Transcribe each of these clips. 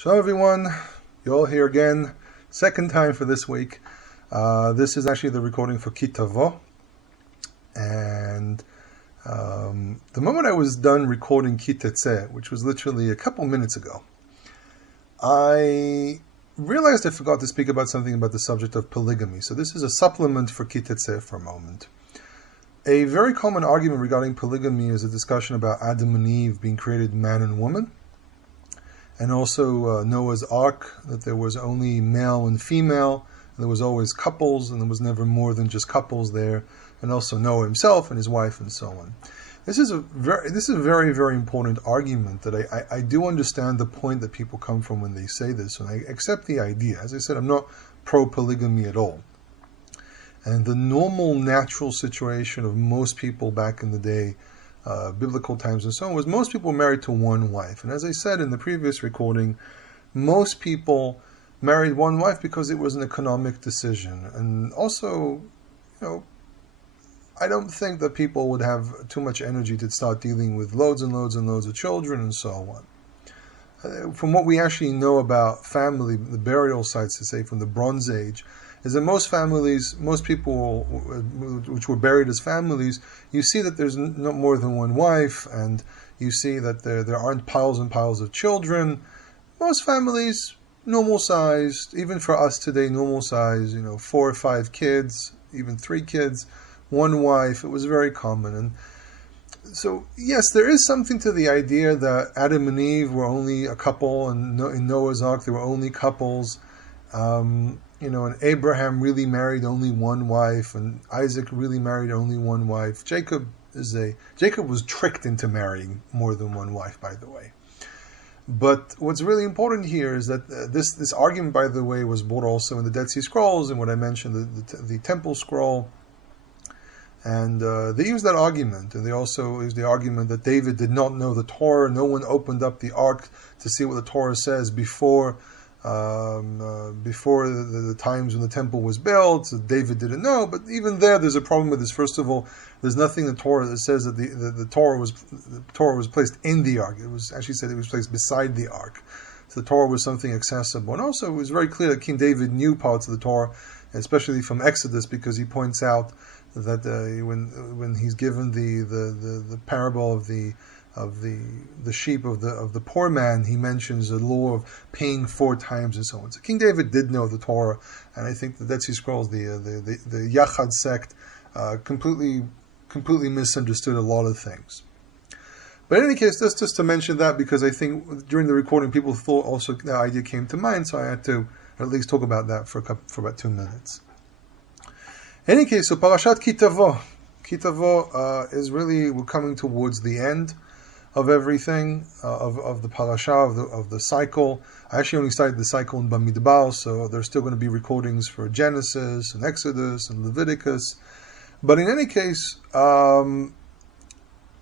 Shalom everyone, you're all here again, second time for this week. This is actually the recording for Ki Tavo, and the moment I was done recording Ki Tavo, which was literally a couple minutes ago, I realized I forgot to speak about something about the subject of polygamy. So this is a supplement for Ki Tavo for a moment. A very common argument regarding polygamy is a discussion about Adam and Eve being created man and woman, and also Noah's Ark, that there was only male and female, and there was always couples, and there was never more than just couples there, and also Noah himself and his wife, and so on. This is a very, very important argument that I do understand the point that people come from when they say this, and I accept the idea. As I said, I'm not pro-polygamy at all. And the normal, natural situation of most people back in the day, biblical times and so on, was most people married to one wife. And as I said in the previous recording, most people married one wife because it was an economic decision. And also, I don't think that people would have too much energy to start dealing with loads and loads and loads of children and so on. From what we actually know about family, the burial sites, to say from the Bronze Age, is that most families, most people which were buried as families, you see that there's no more than one wife, and you see that there aren't piles and piles of children. Most families, normal sized, even for us today, normal size, 4 or 5 kids, even 3 kids, one wife. It was very common. And so, yes, there is something to the idea that Adam and Eve were only a couple, and in Noah's Ark there were only couples. And Abraham really married only one wife, and Isaac really married only one wife. Jacob was tricked into marrying more than one wife, by the way. But what's really important here is that this argument, by the way, was brought also in the Dead Sea Scrolls, and what I mentioned, the Temple Scroll. And they use that argument, and they also use the argument that David did not know the Torah. No one opened up the Ark to see what the Torah says before the times when the temple was built. So David didn't know, but even there's a problem with this. First of all, there's nothing in the Torah that says that the Torah was placed in the Ark. It was actually said it was placed beside the Ark. So the Torah was something accessible. And also it was very clear that King David knew parts of the Torah, especially from Exodus, because he points out that when he's given the parable of the sheep of the poor man, he mentions the law of paying 4 times and so on. So King David did know the Torah, and I think the Dead Sea Scrolls, the Yachad sect, completely misunderstood a lot of things. But in any case, that's just to mention that, because I think during the recording people thought also the idea came to mind, so I had to at least talk about that for about 2 minutes. In any case, so Parashat Ki Tavo. Ki Tavo is really, we're coming towards the end of everything, of the parasha, of the cycle. I actually only started the cycle in Bamidbar, so there's still going to be recordings for Genesis and Exodus and Leviticus. But in any case, in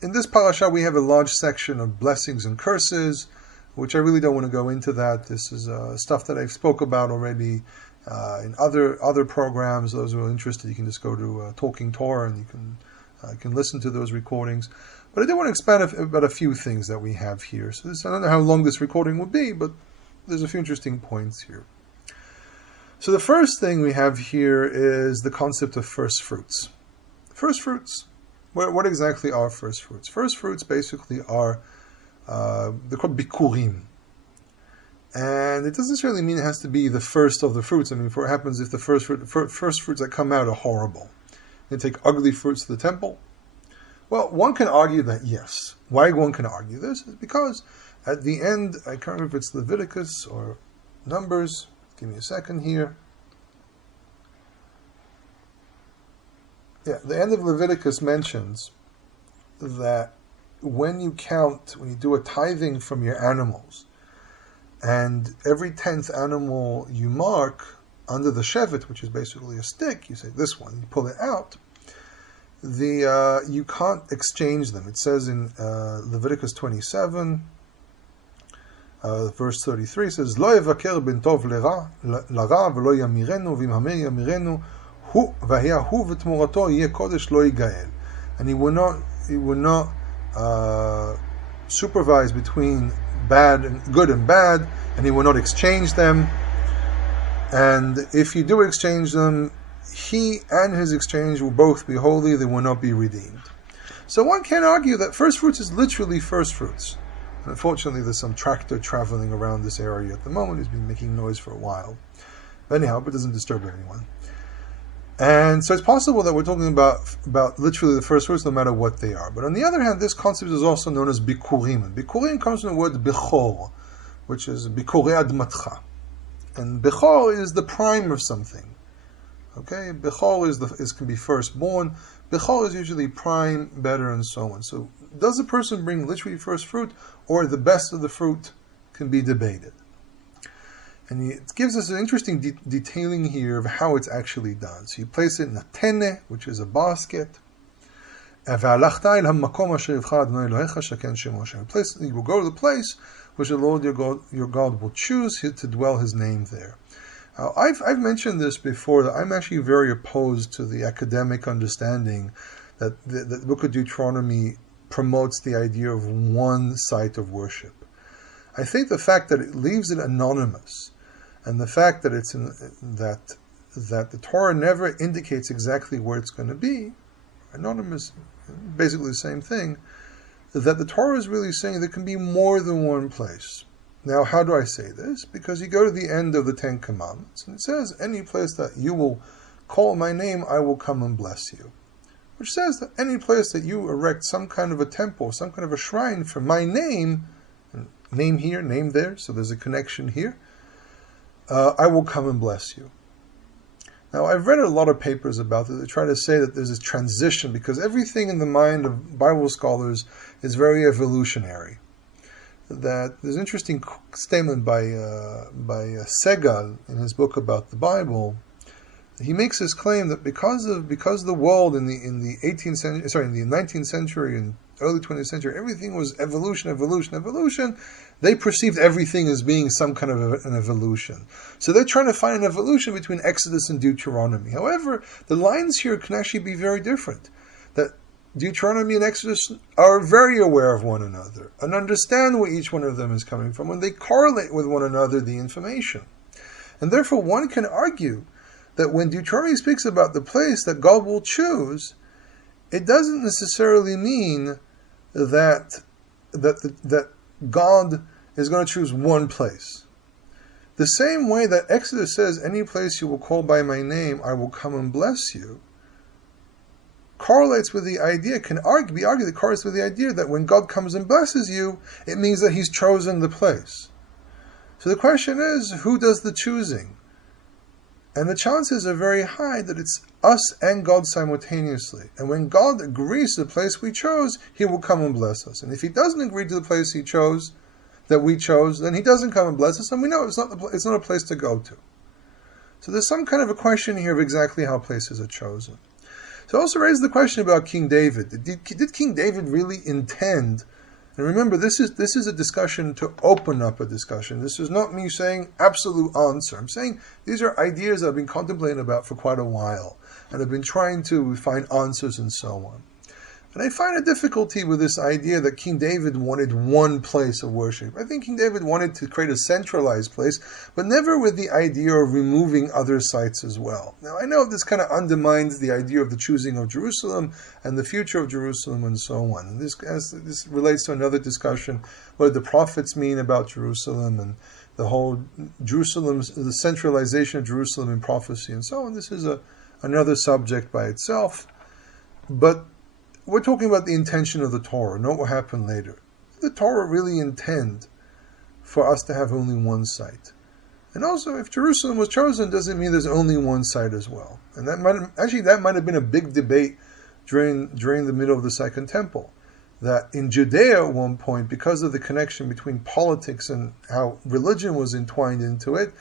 this parasha we have a large section of blessings and curses, which I really don't want to go into that. This is stuff that I've spoke about already in other programs. Those who are interested, you can just go to Talking Torah, and you can listen to those recordings. But I do want to expand about a few things that we have here. So I don't know how long this recording will be, but there's a few interesting points here. So the first thing we have here is the concept of first fruits. First fruits. What exactly are first fruits? First fruits basically are, they're called bikurim. And it doesn't necessarily mean it has to be the first of the fruits. I mean, what happens if the first fruits that come out are horrible? They take ugly fruits to the temple? Well, one can argue that yes. Why one can argue this is because at the end, I can't remember if it's Leviticus or Numbers. Give me a second here. Yeah, the end of Leviticus mentions that when you do a tithing from your animals, and every 10th animal you mark under the shevet, which is basically a stick, you say this one, you pull it out, you can't exchange them. It says in Leviticus 27, verse 33, it says, "Lo yevaker ben tov lera v'lo yamirenu v'imhamer yamirenu hu v'haya hu v'tmurato yeh kodesh lo yigael." And he will not supervise between bad and good and bad, and he will not exchange them. And if you do exchange them, he and his exchange will both be holy, they will not be redeemed. So one can argue that first fruits is literally first fruits. Unfortunately, there's some tractor traveling around this area at the moment. He's been making noise for a while. But anyhow, it doesn't disturb anyone. And so it's possible that we're talking about literally the first fruits, no matter what they are. But on the other hand, this concept is also known as bikurim. And bikurim comes from the word bichor, which is bikurei admatcha. And bichor is the prime of something. Okay, bichor can be firstborn. Bichor is usually prime, better, and so on. So does a person bring literally first fruit, or the best of the fruit can be debated? And it gives us an interesting detailing here of how it's actually done. So you place it in a tene, which is a basket. You will go to the place which the Lord your God will choose to dwell His name there. Now, I've mentioned this before, that I'm actually very opposed to the academic understanding that the book of Deuteronomy promotes the idea of one site of worship. I think the fact that it leaves it anonymous, and the fact that that the Torah never indicates exactly where it's going to be, anonymous, basically the same thing, that the Torah is really saying there can be more than one place. Now, how do I say this? Because you go to the end of the Ten Commandments, and it says, any place that you will call my name, I will come and bless you. Which says that any place that you erect some kind of a temple, some kind of a shrine for my name, name here, name there, so there's a connection here, I will come and bless you. Now, I've read a lot of papers about this that try to say that there's a transition, because everything in the mind of Bible scholars is very evolutionary. That there's an interesting statement by Segal in his book about the Bible. He makes this claim that because the world in the 18th century, sorry, in the 19th century and early 20th century, everything was evolution. They perceived everything as being some kind of an evolution. So they're trying to find an evolution between Exodus and Deuteronomy. However, the lines here can actually be very different. That Deuteronomy and Exodus are very aware of one another and understand where each one of them is coming from, and they correlate with one another the information. And therefore one can argue that when Deuteronomy speaks about the place that God will choose, it doesn't necessarily mean that God is going to choose one place. The same way that Exodus says, any place you will call by my name, I will come and bless you, correlates with the idea, be argued that correlates with the idea that when God comes and blesses you, it means that He's chosen the place. So the question is, who does the choosing? And the chances are very high that it's us and God simultaneously. And when God agrees to the place we chose, He will come and bless us. And if He doesn't agree to the place He chose, that we chose, then He doesn't come and bless us, and we know it's not a place to go to. So there's some kind of a question here of exactly how places are chosen. So it also raises the question about King David. Did King David really intend? And remember, this is a discussion to open up a discussion. This is not me saying absolute answer. I'm saying these are ideas I've been contemplating about for quite a while, and I've been trying to find answers and so on. And I find a difficulty with this idea that King David wanted one place of worship. I think King David wanted to create a centralized place, but never with the idea of removing other sites as well. Now, I know this kind of undermines the idea of the choosing of Jerusalem and the future of Jerusalem and so on. And this relates to another discussion, what the prophets mean about Jerusalem and the whole the centralization of Jerusalem in prophecy and so on. This is another subject by itself. But we're talking about the intention of the Torah, not what happened later. Did the Torah really intend for us to have only one site? And also, if Jerusalem was chosen, does it mean there's only one site as well? And that might have been a big debate during the middle of the Second Temple. That in Judea at one point, because of the connection between politics and how religion was entwined into it,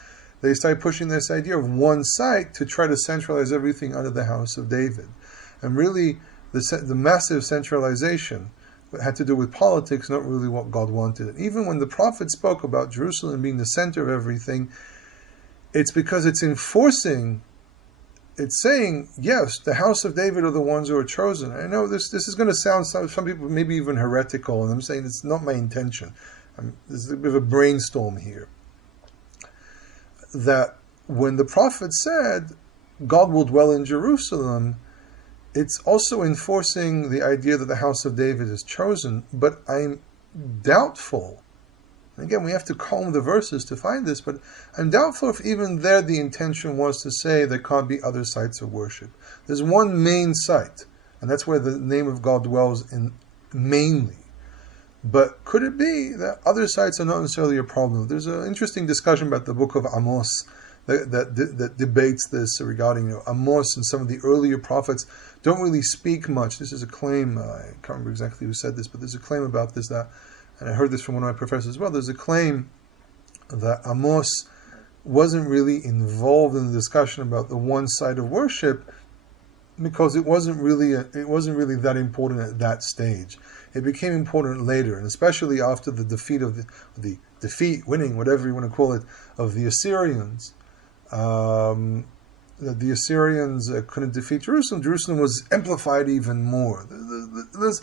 they started pushing this idea of one site to try to centralize everything under the house of David. And really, the massive centralization had to do with politics, not really what God wanted. And even when the prophet spoke about Jerusalem being the center of everything, it's because it's enforcing, it's saying, yes, the house of David are the ones who are chosen. I know this is going to sound, some people maybe even heretical, and I'm saying it's not my intention. There's a bit of a brainstorm here. That when the prophet said, God will dwell in Jerusalem, it's also enforcing the idea that the house of David is chosen, but I'm doubtful. Again, we have to comb the verses to find this, but I'm doubtful if even there the intention was to say there can't be other sites of worship. There's one main site, and that's where the name of God dwells in mainly. But could it be that other sites are not necessarily a problem? There's an interesting discussion about the book of Amos that debates this regarding Amos and some of the earlier prophets don't really speak much. This is a claim, I can't remember exactly who said this, but there's a claim about this, that, and I heard this from one of my professors as well, there's a claim that Amos wasn't really involved in the discussion about the one side of worship because it wasn't really that important at that stage. It became important later, and especially after the defeat of the winning, whatever you want to call it, of the Assyrians. That the Assyrians couldn't defeat Jerusalem. Jerusalem was amplified even more. There's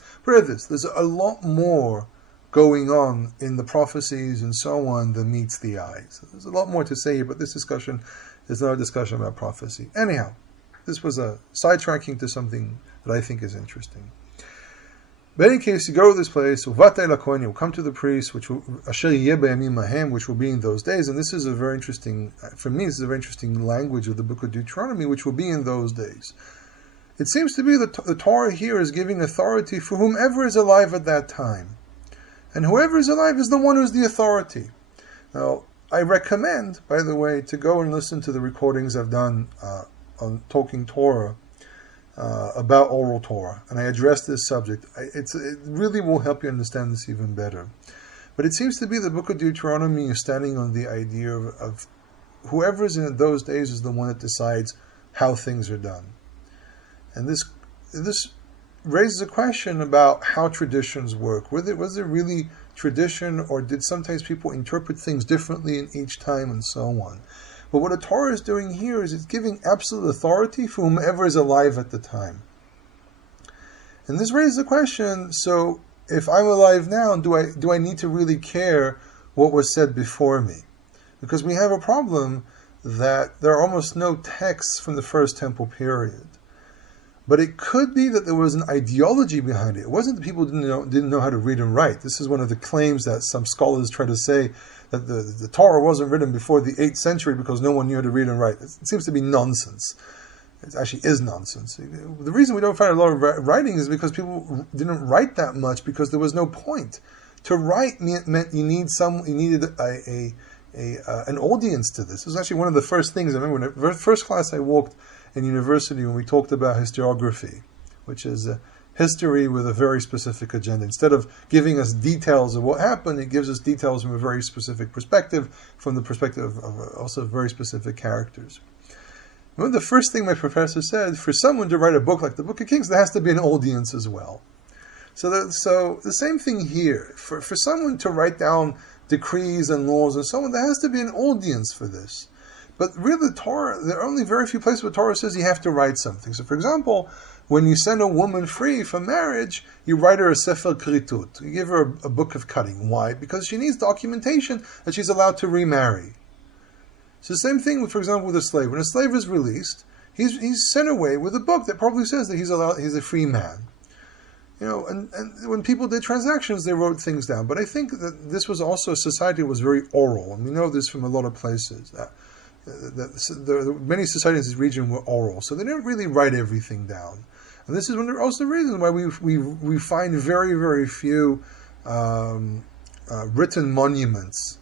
a lot more going on in the prophecies and so on than meets the eye. So there's a lot more to say here, but this discussion is not a discussion about prophecy. Anyhow, this was a sidetracking to something that I think is interesting. But in any case, you go to this place, you'll come to the priest, which will be in those days, and this is a very interesting, for me, this is a very interesting language of the book of Deuteronomy, which will be in those days. It seems to be that the Torah here is giving authority for whomever is alive at that time. And whoever is alive is the one who's the authority. Now, I recommend, by the way, to go and listen to the recordings I've done on Talking Torah, about oral Torah, and I address this subject. It really will help you understand this even better. But it seems to be the book of Deuteronomy is standing on the idea of whoever is in those days is the one that decides how things are done. And this raises a question about how traditions work. Was it really tradition, or did sometimes people interpret things differently in each time and so on? But what the Torah is doing here is it's giving absolute authority for whomever is alive at the time. And this raises the question, so if I'm alive now, do I need to really care what was said before me? Because we have a problem that there are almost no texts from the First Temple period. But it could be that there was an ideology behind it. It wasn't that people didn't know how to read and write. This is one of the claims that some scholars try to say, that the Torah wasn't written before the 8th century because no one knew how to read and write. It seems to be nonsense. It actually is nonsense. The reason we don't find a lot of writing is because people didn't write that much because there was no point. To write meant you needed an audience to this. It was actually one of the first things I remember when the first class I walked in university when we talked about historiography, which is history with a very specific agenda. Instead of giving us details of what happened, it gives us details from a very specific perspective, from the perspective of also very specific characters. Remember the first thing my professor said, for someone to write a book like the Book of Kings, there has to be an audience as well. So the same thing here. For someone to write down decrees and laws and so on, there has to be an audience for this. But really, the Torah, there are only very few places where Torah says you have to write something. So, for example, when you send a woman free from marriage, you write her a sefer kritut. You give her a book of cutting. Why? Because she needs documentation that she's allowed to remarry. So the same thing, with, for example, with a slave. When a slave is released, he's sent away with a book that probably says that he's a free man. And when people did transactions, they wrote things down. But I think that this was also a society that was very oral, and we know this from a lot of places. Many societies in this region were oral, so they didn't really write everything down. And this is one of also the reasons why we find very, very few written monuments.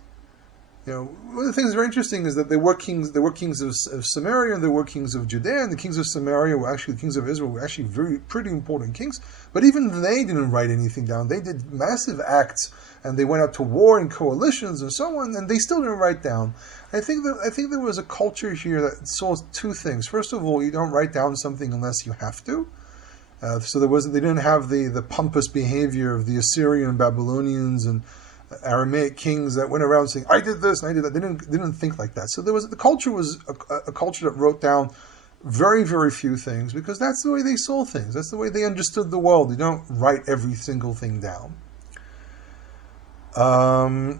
One of the things that's very interesting is that there were kings of Samaria and there were kings of Judea, and the kings of Samaria were actually, the kings of Israel were actually pretty important kings, but even they didn't write anything down. They did massive acts, and they went out to war in coalitions and so on, and they still didn't write down. I think there was a culture here that saw two things. First of all, you don't write down something unless you have to. So they didn't have the pompous behavior of the Assyrian and Babylonians and Aramaic kings that went around saying, I did this and I did that. They didn't think like that. So the culture was a culture that wrote down very, very few things because that's the way they saw things. That's the way they understood the world. You don't write every single thing down. But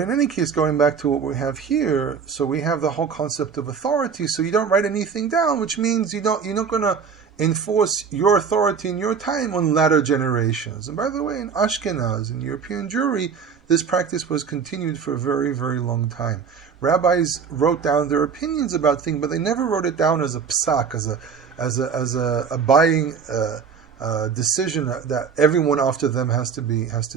in any case, going back to what we have here, so we have the whole concept of authority. So you don't write anything down, which means you're not going to enforce your authority in your time on latter generations. And by the way, in Ashkenaz, in European Jewry, this practice was continued for a very, very long time. Rabbis wrote down their opinions about things, but they never wrote it down as a psak, as a buying decision that everyone after them has to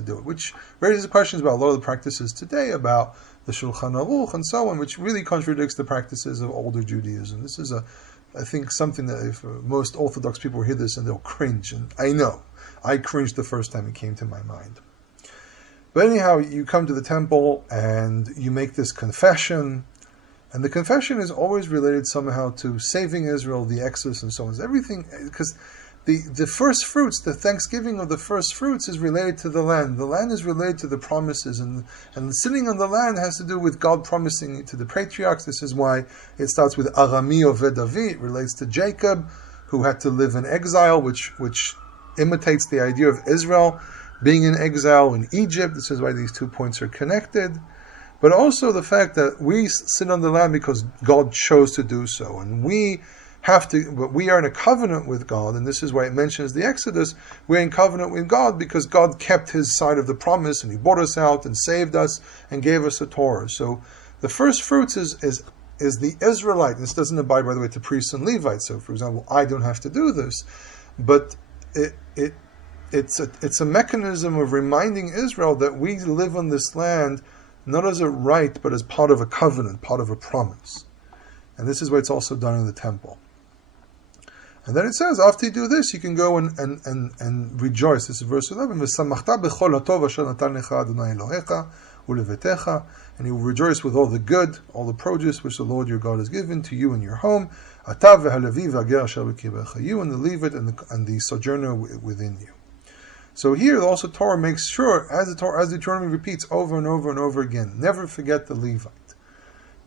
do it, which raises questions about a lot of the practices today about the Shulchan Aruch and so on, which really contradicts the practices of older Judaism. This is I think something that if most Orthodox people hear this and they'll cringe, and I know, I cringed the first time it came to my mind. But anyhow, you come to the temple and you make this confession, and the confession is always related somehow to saving Israel, the Exodus, and so on. Everything, because the first fruits, the thanksgiving of the first fruits is related to the land. The land is related to the promises, and sitting on the land has to do with God promising to the patriarchs. This is why it starts with Arami Oved Avi. It relates to Jacob, who had to live in exile, which imitates the idea of Israel being in exile in Egypt. This is why these 2 points are connected. But also the fact that we sit on the land because God chose to do so, and we but we are in a covenant with God, and this is why it mentions the Exodus. We're in covenant with God because God kept His side of the promise, and He brought us out and saved us and gave us a Torah. So the first fruits is the Israelite. This doesn't abide, by the way, to priests and Levites. So, for example, I don't have to do this, but it's a mechanism of reminding Israel that we live on this land not as a right, but as part of a covenant, part of a promise. And this is why it's also done in the temple. And then it says, after you do this, you can go and rejoice. This is verse 11. And you will rejoice with all the good, all the produce which the Lord your God has given to you in your home. You and the Levite and the sojourner within you. So here also Torah makes sure, as Deuteronomy repeats over and over and over again, never forget the Levite.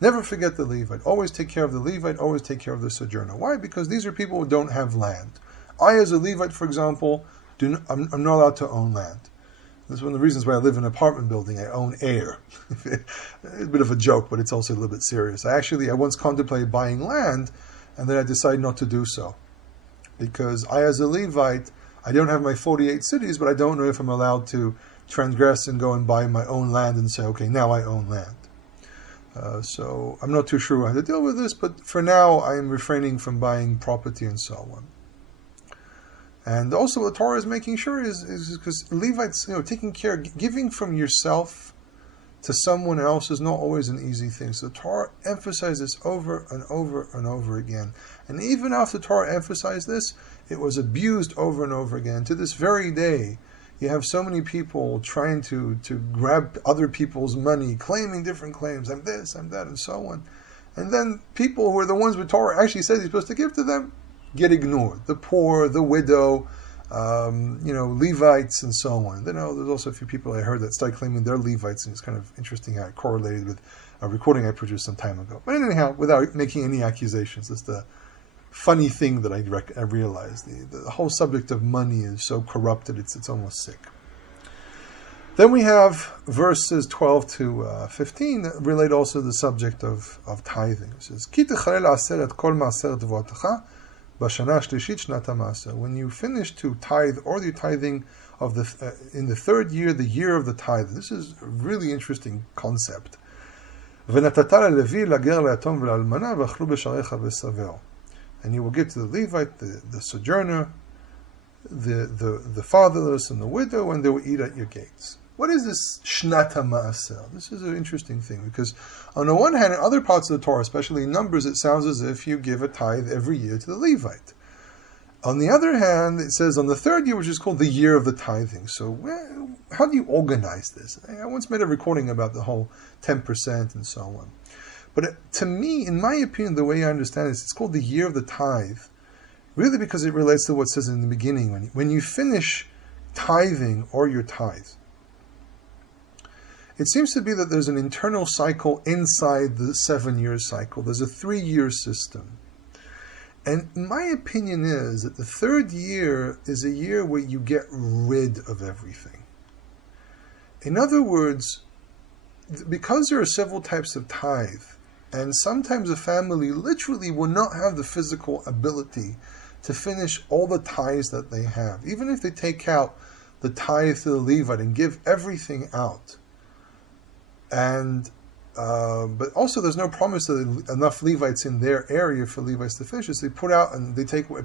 Never forget the Levite. Always take care of the Levite. Always take care of the sojourner. Why? Because these are people who don't have land. I, as a Levite, for example, I'm not allowed to own land. This is one of the reasons why I live in an apartment building. I own air. It's a bit of a joke, but it's also a little bit serious. I once contemplated buying land, and then I decided not to do so. Because I, as a Levite, I don't have my 48 cities, but I don't know if I'm allowed to transgress and go and buy my own land and say, okay, now I own land. So I'm not too sure how to deal with this, but for now I am refraining from buying property and so on. And also what the Torah is making sure is because Levites, taking care, giving from yourself to someone else is not always an easy thing. So the Torah emphasizes over and over and over again. And even after the Torah emphasized this, it was abused over and over again. To this very day, you have so many people trying to grab other people's money, claiming different claims. I'm this, I'm that, and so on. And then people who are the ones where Torah actually says you're supposed to give to them get ignored. The poor, the widow, Levites, and so on. Then there's also a few people I heard that started claiming they're Levites, and it's kind of interesting how it correlated with a recording I produced some time ago. But anyhow, without making any accusations, it's the funny thing that I realized. The whole subject of money is so corrupted, it's almost sick. Then we have verses 12 to 15 that relate also to the subject of tithing. It says, Ki Tavo aseret kol maaser tvotecha b'shana shlishit shnat hamaaser. When you finish to tithe, or the tithing of in the third year, the year of the tithe. This is a really interesting concept. V'natata leLevi lager leyatom v'lealmana v'achlu b'sharecha v'saveo. And you will give to the Levite, the sojourner, the fatherless, and the widow, and they will eat at your gates. What is this Shnat HaMa'aser? This is an interesting thing, because on the one hand, in other parts of the Torah, especially in Numbers, it sounds as if you give a tithe every year to the Levite. On the other hand, it says on the third year, which is called the year of the tithing. So how do you organize this? I once made a recording about the whole 10% and so on. But to me, in my opinion, the way I understand it is it's called the year of the tithe, really because it relates to what it says in the beginning. When you finish tithing or your tithe, it seems to be that there's an internal cycle inside the 7-year cycle. There's a 3-year system. And my opinion is that the third year is a year where you get rid of everything. In other words, because there are several types of tithe, and sometimes a family literally will not have the physical ability to finish all the tithes that they have. Even if they take out the tithe to the Levite and give everything out. And but also there's no promise that enough Levites in their area for Levites to finish. So they put out and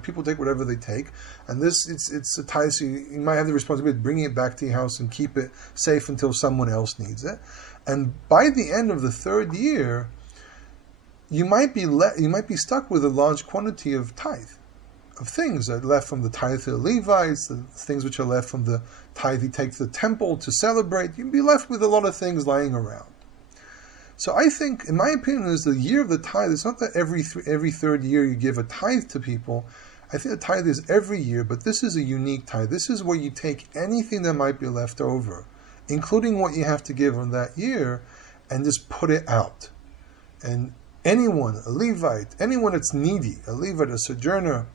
people take whatever they take. And this, it's a tithe, so you might have the responsibility of bringing it back to your house and keep it safe until someone else needs it. And by the end of the third year, you might be stuck with a large quantity of tithe, of things that are left from the tithe to the Levites, the things which are left from the tithe you take to the temple to celebrate. You'd be left with a lot of things lying around. So I think, in my opinion, is the year of the tithe. It's not that every third year you give a tithe to people. I think the tithe is every year, but this is a unique tithe. This is where you take anything that might be left over, including what you have to give on that year, and just put it out. And anyone, a Levite, anyone that's needy, a Levite, a sojourner,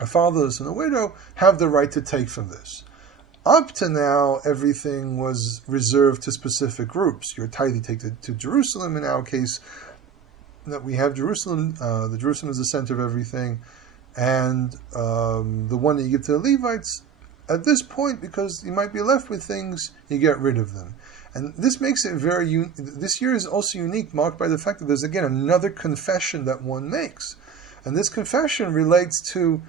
a fatherless, and a widow, have the right to take from this. Up to now, everything was reserved to specific groups. Your tithe you take to Jerusalem. In our case, that we have Jerusalem. The Jerusalem is the center of everything, and the one that you give to the Levites. At this point, because you might be left with things, you get rid of them. And this makes it this year is also unique, marked by the fact that there's again another confession that one makes. And this confession relates to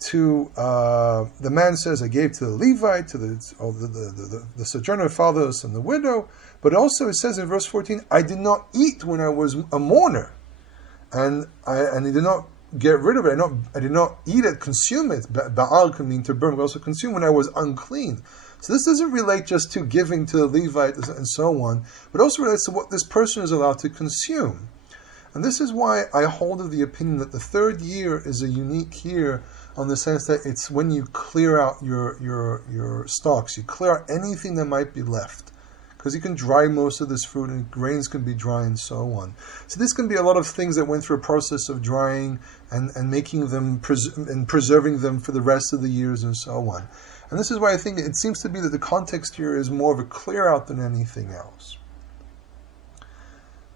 the man says, I gave to the Levite, to the sojourner, fatherless, and the widow. But also it says in verse 14, I did not eat when I was a mourner. And he did not get rid of it. I did not eat it, consume it. Ba'al can mean to burn, but also consume when I was unclean. So this doesn't relate just to giving to the Levite and so on, but also relates to what this person is allowed to consume. And this is why I hold of the opinion that the third year is a unique year, on the sense that it's when you clear out your stocks, you clear out anything that might be left. Because you can dry most of this fruit, and grains can be dry and so on. So this can be a lot of things that went through a process of drying and making them and preserving them for the rest of the years and so on. And this is why I think it seems to be that the context here is more of a clear out than anything else.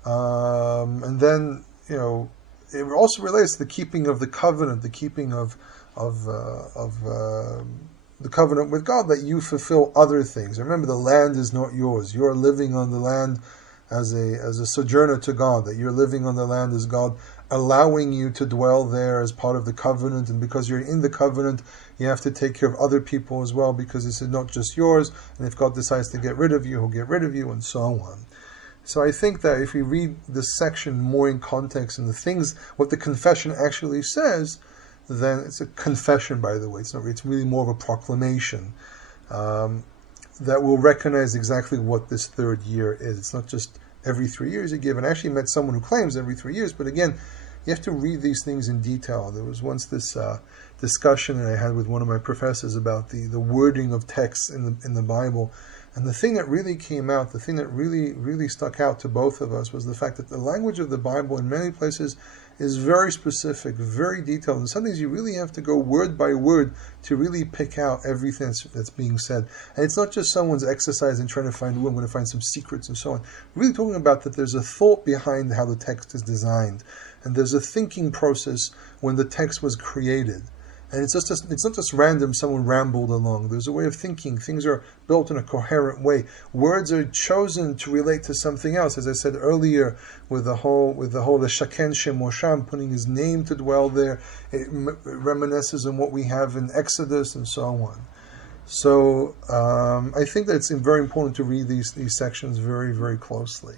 And then, it also relates to the keeping of the covenant, the keeping of the covenant with God, that you fulfill other things. Remember, the land is not yours. You're living on the land as a sojourner to God, that you're living on the land as God allowing you to dwell there as part of the covenant, and because you're in the covenant, you have to take care of other people as well, because this is not just yours, and if God decides to get rid of you, He'll get rid of you, and so on. So I think that if we read this section more in context and what the confession actually says, then it's a confession, by the way. It's really more of a proclamation that will recognize exactly what this third year is. It's not just every 3 years you give. And I actually met someone who claims every 3 years, but again, you have to read these things in detail. There was once this discussion that I had with one of my professors about the wording of texts in the Bible. And the thing that really came out, the thing that really stuck out to both of us, was the fact that the language of the Bible in many places is very specific, very detailed. And some things you really have to go word by word to really pick out everything that's being said. And it's not just someone's exercising trying to find, I'm going to find some secrets and so on. Really talking about that there's a thought behind how the text is designed. And there's a thinking process when the text was created. And it's not just random, someone rambled along. There's a way of thinking. Things are built in a coherent way. Words are chosen to relate to something else. As I said earlier, with the whole Shaken Shem Mosham, putting his name to dwell there, it reminisces on what we have in Exodus and so on. So I think that it's very important to read these sections very, very closely.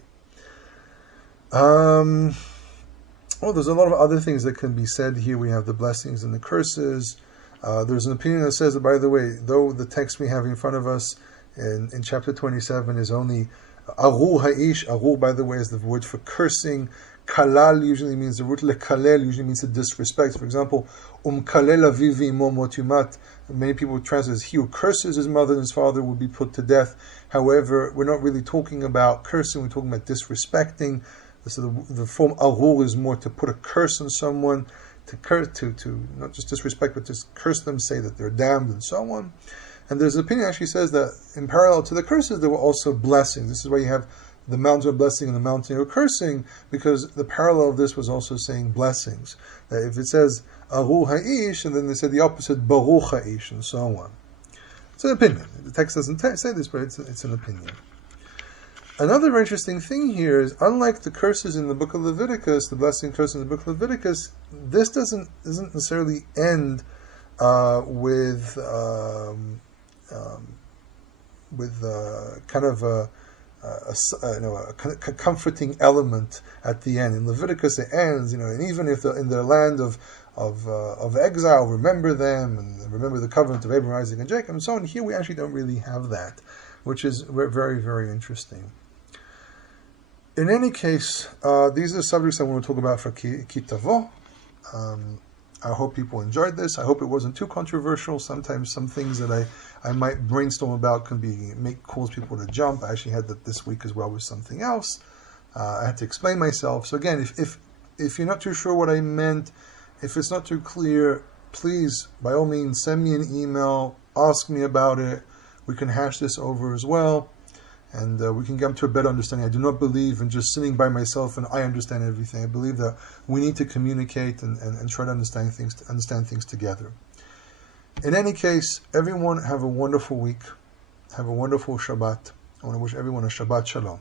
There's a lot of other things that can be said here. We have the blessings and the curses. There's an opinion that says that, by the way, though the text we have in front of us in chapter 27 is only Arur Ha'ish. Arur, by the way, is the word for cursing. Kalal usually means, the root lekalel usually means to disrespect. For example, kalel avivi imo mot yumat. Many people translate as he who curses his mother and his father will be put to death. However, we're not really talking about cursing, we're talking about disrespecting. So the form arur is more to put a curse on someone, to not just disrespect, but just curse them, say that they're damned, and so on. And there's an opinion actually says that in parallel to the curses, there were also blessings. This is why you have the mountain of blessing and the mountain of cursing, because the parallel of this was also saying blessings. That if it says Aru Ha'ish, and then they said the opposite, Baruch Ha'ish, and so on. It's an opinion. The text doesn't say this, but it's an opinion. Another very interesting thing here is, unlike the curses in the book of Leviticus, the blessing curse in the book of Leviticus, this doesn't necessarily end with kind of a comforting element at the end. In Leviticus, it ends, and even if in their land of exile, remember them and remember the covenant of Abraham, Isaac, and Jacob, and so on. Here, we actually don't really have that, which is very, very interesting. In any case, these are the subjects I want to talk about for Ki Tavo. I hope people enjoyed this. I hope it wasn't too controversial. Sometimes some things that I might brainstorm about can cause people to jump. I actually had that this week as well with something else. I had to explain myself. So again, if you're not too sure what I meant, if it's not too clear, please, by all means, send me an email, ask me about it. We can hash this over as well, and we can come to a better understanding. I do not believe in just sitting by myself and I understand everything. I believe that we need to communicate and try to understand things together. In any case, everyone have a wonderful week. Have a wonderful Shabbat. I want to wish everyone a Shabbat Shalom.